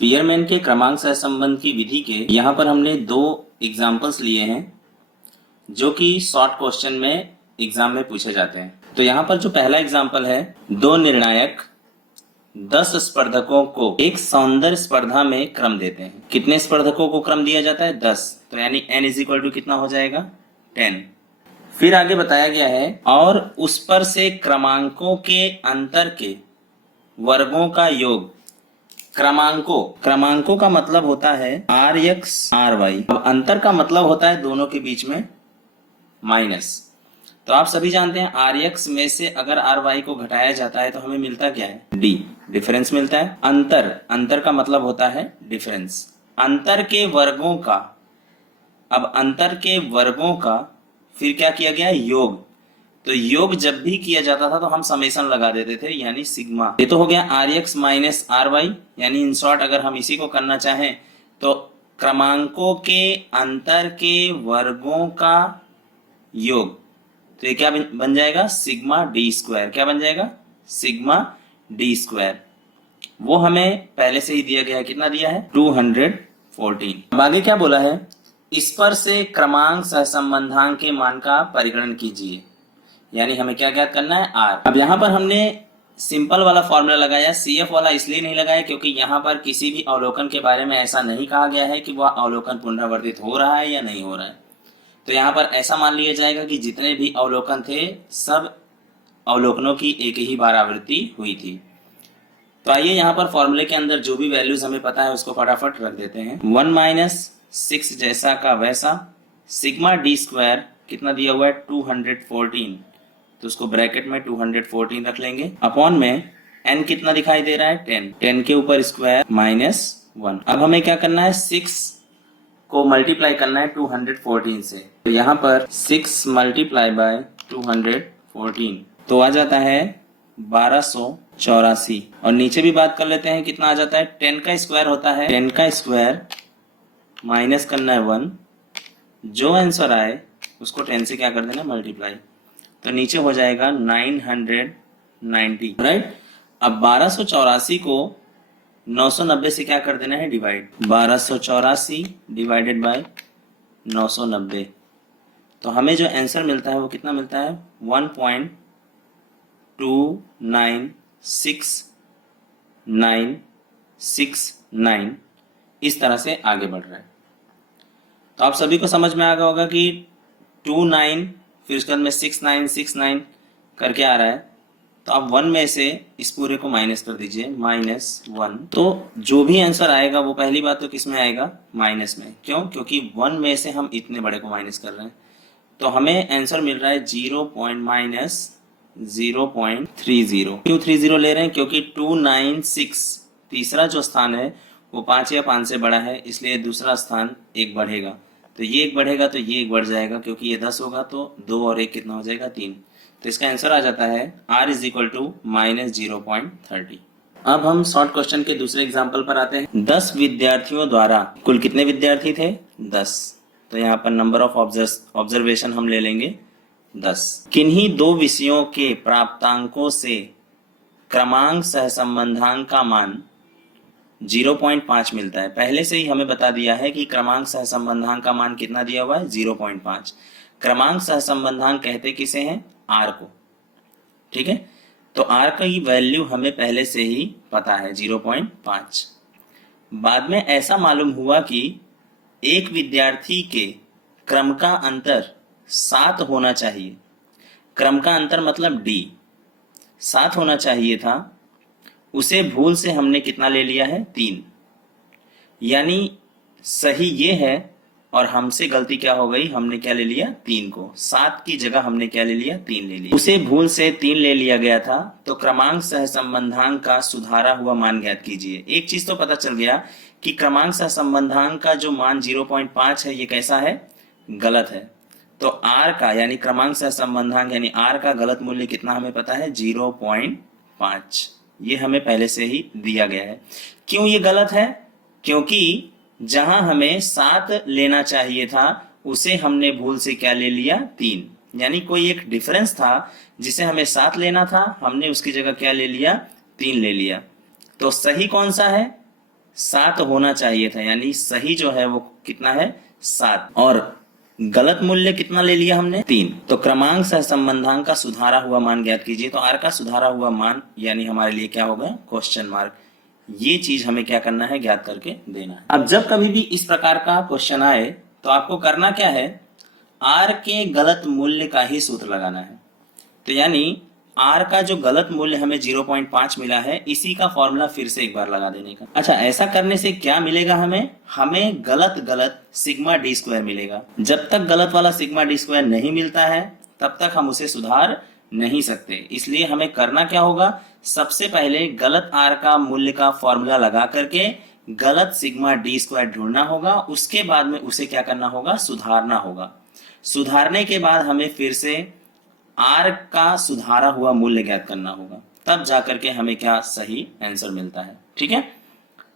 Spearman के क्रमांक सहसंबंध की विधि के यहाँ पर हमने दो एग्जाम्पल्स लिए हैं जो कि शॉर्ट क्वेश्चन में एग्जाम में पूछे जाते हैं। तो यहाँ पर जो पहला एग्जाम्पल है, दो निर्णायक 10 स्पर्धकों को एक सौंदर्य स्पर्धा में क्रम देते हैं। कितने स्पर्धकों को क्रम दिया जाता है? 10। तो यानी n इज इक्वल टू कितना हो जाएगा? 10। फिर आगे बताया गया है और उस पर से क्रमांकों के अंतर के वर्गों का योग। क्रमांकों का मतलब होता है Rx Ry। अब अंतर का मतलब होता है दोनों के बीच में माइनस। तो आप सभी जानते हैं Rx में से अगर Ry को घटाया जाता है तो हमें मिलता क्या है? D, डिफरेंस मिलता है। अंतर का मतलब होता है डिफरेंस। अंतर के वर्गों का, अब अंतर के वर्गों का फिर क्या किया गया? योग। तो योग जब भी किया जाता था तो हम समेशन लगा देते थे, यानी सिग्मा। ये तो हो गया Rx माइनस Ry, यानी इन शॉर्ट अगर हम इसी को करना चाहें तो क्रमांकों के अंतर के वर्गों का योग। तो ये क्या बन जाएगा? Sigma D square. क्या बन जाएगा? Sigma D square. वो हमें पहले से ही दिया गया है। कितना दिया है? 214। अब आगे क्या बोला है? इस पर से क्रमांक सहसंबंधांक के मान का परिगणन कीजिए, यानी हमें क्या ज्ञात करना है? R। अब यहाँ पर हमने सिंपल वाला फॉर्मूला लगाया, CF वाला इसलिए नहीं लगाया क्योंकि यहाँ पर किसी भी अवलोकन के बारे में ऐसा नहीं कहा गया है कि वह अवलोकन पुनरावर्तित हो रहा है या नहीं हो रहा है। तो यहाँ पर ऐसा मान लिया जाएगा कि जितने भी अवलोकन थे सब अवलोकनों की एक ही बार आवृत्ति हुई थी। तो आइए यहाँ पर फॉर्मूले के अंदर जो भी वैल्यूज हमें पता है उसको फटाफट रख देते हैं। 1 माइनस 6 जैसा का वैसा, सिग्मा डी स्क्वायर कितना दिया हुआ है? 214। तो उसको ब्रैकेट में 214 रख लेंगे। अपॉन में n कितना दिखाई दे रहा है? 10। 10 के ऊपर स्क्वायर माइनस 1। अब हमें क्या करना है? 6 को मल्टीप्लाई करना है 214 से। तो यहाँ पर 6 मल्टीप्लाई बाय 214 तो आ जाता है 1284। और नीचे भी बात कर लेते हैं कितना आ जाता है? 10 का स्क्वायर होता है 10 का स्क्वायर माइनस करना है 1। जो आंसर आए उसको 10 से क्या कर देना? मल्टीप्लाई। तो नीचे हो जाएगा 990, राइट। अब 1284 को 990 से क्या कर देना है? डिवाइड। 1284 divided by 990। तो हमें जो आंसर मिलता है वो कितना मिलता है? 1.29669। इस तरह से आगे बढ़ रहा है। तो आप सभी को समझ में आ गया होगा कि 29 फिर उसके बाद में 6969 करके आ रहा है। तो आप 1 में से इस पूरे को माइनस कर दीजिए, -1। तो जो भी आंसर आएगा वो पहली बात तो किस में आएगा? माइनस में। क्यों? क्योंकि 1 में से हम इतने बड़े को माइनस कर रहे हैं। तो हमें आंसर मिल रहा है 0.30। क्यों 30 ले रहे हैं? क्योंकि 296 तीसरा जो स्थान है वो 5 या 5 से बड़ा है, इसलिए दूसरा स्थान एक बढ़ेगा। तो ये एक बढ़ेगा तो ये एक बढ़ जाएगा, क्योंकि ये 10 होगा तो 2 और 1 कितना हो जाएगा? 3। तो इसका आंसर आ जाता है R इज इक्वल टू -0.30। अब हम शॉर्ट क्वेश्चन के दूसरे एग्जाम्पल पर आते हैं। 10 विद्यार्थियों द्वारा, कुल कितने विद्यार्थी थे? 10। तो यहाँ पर नंबर ऑफ ऑब्जर्वेशन हम ले लेंगे 10। किन्हीं दो विषयों के प्राप्तांकों से क्रमांक सहसंबंधांक का मान 0.5 मिलता है। पहले से ही हमें बता दिया है कि क्रमांक सहसंबंधांक का मान कितना दिया हुआ है? 0.5। क्रमांक सहसंबंधांक कहते किसे हैं? R को। ठीक है, तो R का ही वैल्यू हमें पहले से ही पता है 0.5। बाद में ऐसा मालूम हुआ कि एक विद्यार्थी के क्रम का अंतर 7 होना चाहिए। क्रम का अंतर मतलब D 7 होना चाहिए था। उसे भूल से हमने कितना ले लिया है? 3। यानी सही ये है और हमसे गलती क्या हो गई? हमने क्या ले लिया? 3 को। 7 की जगह हमने क्या ले लिया? 3 ले लिया। उसे भूल से 3 ले लिया गया था। तो क्रमांक सहसंबंधांक का सुधारा हुआ मान ज्ञात कीजिए। एक चीज तो पता चल गया कि क्रमांक सहसंबंधांक का जो मान 0.5 है ये कैसा है? गलत है। तो R का यानी क्रमांक सहसंबंधांक यानी R का गलत मूल्य कितना हमें पता है? 0.5। ये हमें पहले से ही दिया गया है। क्यों ये गलत है? क्योंकि जहां हमें 7 लेना चाहिए था उसे हमने भूल से क्या ले लिया? 3। यानी कोई एक डिफरेंस था जिसे हमें 7 लेना था, हमने उसकी जगह क्या ले लिया? 3 ले लिया। तो सही कौन सा है? 7 होना चाहिए था, यानी सही जो है वो कितना है 7, और गलत मूल्य कितना ले लिया हमने 3। तो क्रमांक सहसंबंधांक का सुधारा हुआ मान ज्ञात कीजिए। तो आर का सुधारा हुआ मान यानी हमारे लिए क्या होगा क्वेश्चन मार्क। ये चीज हमें क्या करना है ज्ञात करके देना है। अब जब कभी भी इस प्रकार का क्वेश्चन आए तो आपको करना क्या है, आर के गलत मूल्य का ही सूत्र लगाना है। तो यानी आर का जो गलत मूल्य हमें 0.5 मिला है, इसी का फॉर्मूला फिर से एक बार लगा देने का। अच्छा, ऐसा करने से क्या मिलेगा हमें गलत सिग्मा डी स्क्वायर मिलेगा। जब तक गलत वाला सिग्मा डी स्क्वायर नहीं मिलता है तब तक हम उसे सुधार नहीं सकते। इसलिए हमें करना क्या होगा, सबसे पहले गलत आर का मूल्य का फॉर्मूला लगा करके गलत सिग्मा डी स्क्वायर ढूंढना होगा। उसके बाद में उसे क्या करना होगा, सुधारना होगा। सुधारने के बाद हमें फिर से आर का सुधारा हुआ मूल्य ज्ञात करना होगा, तब जाकर के हमें क्या सही आंसर मिलता है। ठीक है,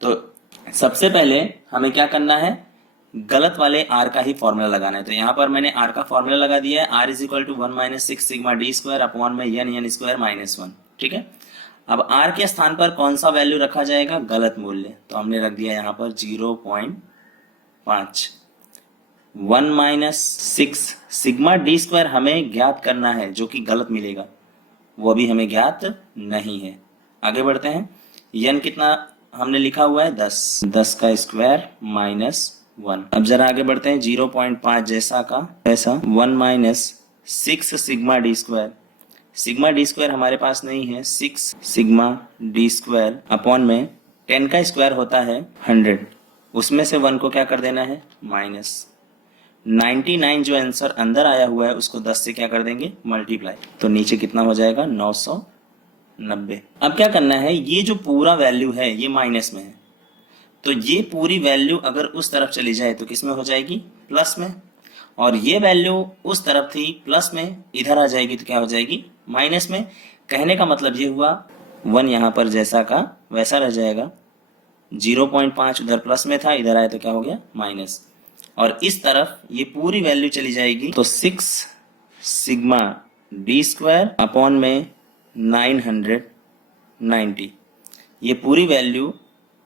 तो सबसे पहले हमें क्या करना है, गलत वाले आर का ही फॉर्मूला लगाना है। तो यहाँ पर मैंने आर का फॉर्मूला लगा दिया है, R is equal to 1 minus 6 sigma D square upon में एन स्क्वायर माइनस 1। ठीक है, अब आर के स्थान पर कौन सा वैल्यू रखा जाएगा, गलत मूल्य। तो हमने रख दिया यहाँ पर 0.5। 1 माइनस 6 सिग्मा डी स्क्वायर हमें ज्ञात करना है, जो कि गलत मिलेगा, वो भी हमें ज्ञात नहीं है। आगे बढ़ते हैं, यन कितना हमने लिखा हुआ है 10 का स्क्वायर माइनस 1। अब जरा आगे बढ़ते हैं, 0.5 जैसा का ऐसा 1 minus 6 sigma D square. Sigma D square हमारे पास नहीं है, 6 सिग्मा डी स्क्वायर अपॉन में 10 का स्क्वायर होता है 100, उसमें से 1 को क्या कर देना है माइनस। 99 जो आंसर अंदर आया हुआ है उसको 10 से क्या कर देंगे मल्टीप्लाई, तो नीचे कितना हो जाएगा 990। अब क्या करना है, ये जो पूरा वैल्यू है ये माइनस में है, तो ये पूरी वैल्यू अगर उस तरफ चली जाए तो किस में हो जाएगी, प्लस में, और ये वैल्यू उस तरफ थी प्लस में, इधर आ जाएगी तो क्या हो जाएगी माइनस में। कहने का मतलब ये हुआ 1 यहाँ पर जैसा का वैसा रह जाएगा, 0.5 उधर प्लस में था, इधर आया तो क्या हो गया माइनस, और इस तरफ ये पूरी वैल्यू चली जाएगी तो 6 सिग्मा डी स्क्वायर अपॉन में 990। ये पूरी वैल्यू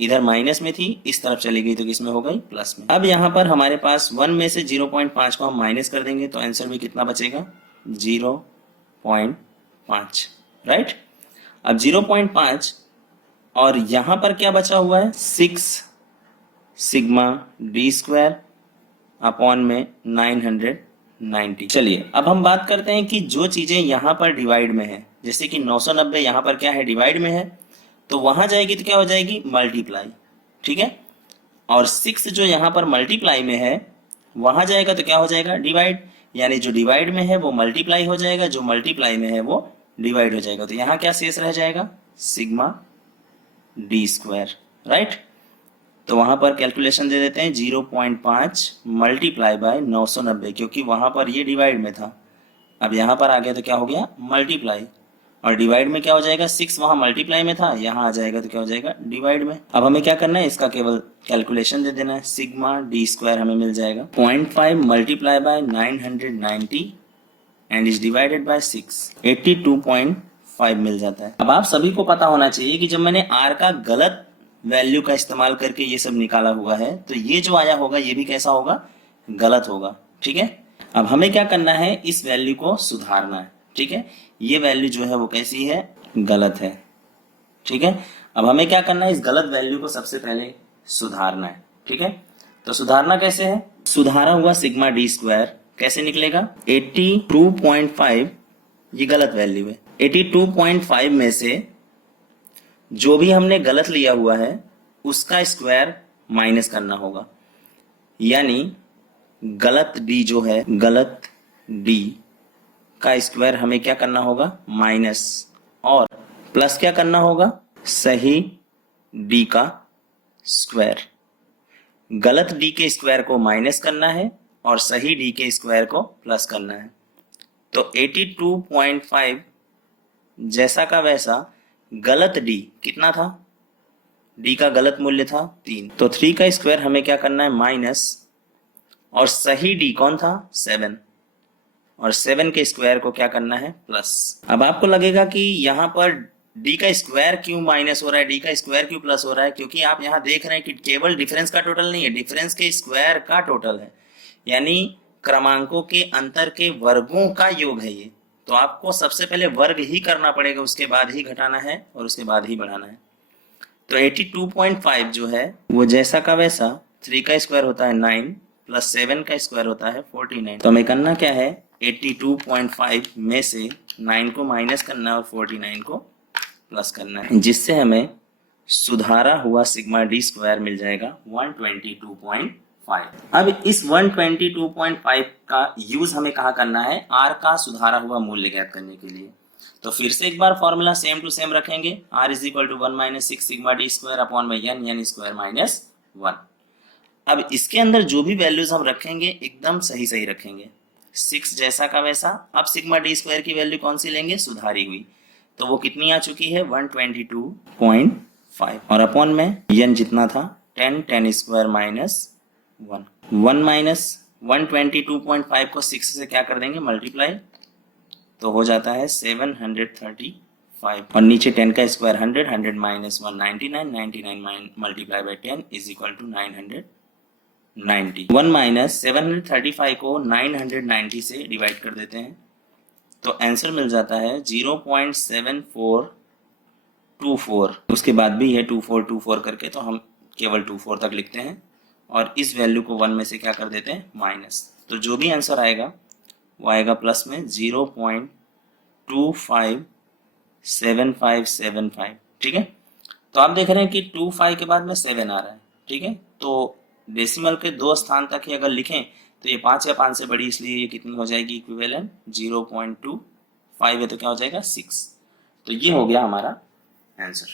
इधर माइनस में थी, इस तरफ चली गई तो किसमें हो गई प्लस में। अब यहाँ पर हमारे पास 1 में से 0.5 को हम माइनस कर देंगे तो आंसर में कितना बचेगा 0.5, राइट। अब 0.5 और यहाँ पर क्या बचा हुआ है 6 सिग्मा डी स्क्वायर अपॉन में 990। चलिए अब हम बात करते हैं कि जो चीजें यहाँ पर डिवाइड में है, जैसे कि 990 यहाँ पर क्या है डिवाइड में है, तो वहां जाएगी तो क्या हो जाएगी मल्टीप्लाई। ठीक है, और 6 जो यहाँ पर मल्टीप्लाई में है वहां जाएगा तो क्या हो जाएगा डिवाइड, यानी जो डिवाइड में है वो मल्टीप्लाई हो जाएगा, जो मल्टीप्लाई में है वो डिवाइड हो जाएगा। तो यहाँ क्या शेष रह जाएगा सिग्मा डी स्क्वायर, राइट। तो वहां पर कैलकुलेशन दे देते हैं 0.5 मल्टीप्लाई बाय 990, क्योंकि वहां पर ये डिवाइड में था, अब यहाँ पर आ गया तो क्या हो गया मल्टीप्लाई, और डिवाइड में क्या हो जाएगा 6 वहां मल्टीप्लाई में था, यहाँ आ जाएगा तो क्या हो जाएगा डिवाइड में। अब हमें क्या करना है, इसका केवल कैलकुलेशन दे देना है, सिग्मा डी स्क्वायर हमें मिल जाएगा 0.5 multiply by 990 and is divided by 6, 82.5 मिल जाता है। अब आप सभी को पता होना चाहिए कि जब मैंने आर का गलत वैल्यू का इस्तेमाल करके ये सब निकाला हुआ है तो ये जो आया होगा ये भी कैसा होगा गलत होगा। ठीक है, अब हमें क्या करना है, इस वैल्यू को सुधारना है। ठीक है, ये वैल्यू जो है वो कैसी है गलत है। ठीक है, अब हमें क्या करना है, इस गलत वैल्यू को सबसे पहले सुधारना है। ठीक है, तो सुधारना कैसे है, सुधारा हुआ सिग्मा डी स्क्वायर कैसे निकलेगा 82.5, ये गलत वैल्यू है। 82.5 में से जो भी हमने गलत लिया हुआ है उसका स्क्वायर माइनस करना होगा, यानी गलत डी जो है, गलत डी का स्क्वायर हमें क्या करना होगा माइनस, और प्लस क्या करना होगा सही डी का स्क्वायर। गलत डी के स्क्वायर को माइनस करना है और सही डी के स्क्वायर को प्लस करना है। तो 82.5 जैसा का वैसा, गलत डी कितना था, डी का गलत मूल्य था 3, तो 3 का स्क्वायर हमें क्या करना है माइनस, और सही डी कौन था 7, और 7 के स्क्वायर को क्या करना है प्लस। अब आपको लगेगा कि यहाँ पर डी का स्क्वायर क्यों माइनस हो रहा है, डी का स्क्वायर क्यों प्लस हो रहा है, क्योंकि आप यहाँ देख रहे हैं कि केवल डिफरेंस का टोटल नहीं है, डिफरेंस के स्क्वायर का टोटल है, यानी क्रमांकों के अंतर के वर्गों का योग है ये। तो आपको सबसे पहले वर्ग ही करना पड़ेगा, उसके बाद ही घटाना है और उसके बाद ही बढ़ाना है। तो 82.5 जो है वो जैसा का वैसा 3 का स्क्वायर होता है 9 प्लस 7 का स्क्वायर होता है 49। तो हमें करना क्या है, 82.5 में से 9 को माइनस करना है और 49 को प्लस करना है, जिससे हमें सुधारा हुआ सिग्मा डी स्क्वायर मिल जाएगा 122.5। अब इस 122.5 का यूज हमें कहाँ करना है, आर का सुधारा हुआ मूल्य ज्ञात करने के लिए। तो फिर से एक बार फॉर्मूला सेम टू सेम रखेंगे, r is equal to 1 minus 6 sigma D square upon में एन स्क्वायर माइनस 1। अब इसके अंदर जो भी वैल्यूज हम रखेंगे एकदम सही सही रखेंगे, 6 जैसा का वैसा। अब सिग्मा डी स्क्वायर की वैल्यू कौन सी लेंगे, सुधारी हुई, तो वो कितनी आ चुकी है 122.5 और अपॉन में n जितना था 10 स्क्वायर माइनस 1। 1 माइनस 122.5 को 6 से क्या कर देंगे मल्टीप्लाई, तो हो जाता है 735 और नीचे 10 का square 100, 100 minus 1 99, 99 multiply by 10 is equal to 990। 1 minus 735 को 990 से डिवाइड कर देते हैं तो आंसर मिल जाता है 0.7424। उसके बाद भी है 2424 करके, तो हम केवल 24 तक लिखते हैं और इस वैल्यू को 1 में से क्या कर देते हैं माइनस। तो जो भी आंसर आएगा वो आएगा प्लस में 0.257575। ठीक है, तो आप देख रहे हैं कि 25 के बाद में 7 आ रहा है। ठीक है, तो डेसिमल के 2 स्थान तक ही अगर लिखें तो ये 5 या 5 से बड़ी, इसलिए ये कितनी हो जाएगी इक्विवेलेंट 0.25 है, तो क्या हो जाएगा 6। तो ये हो गया हमारा आंसर।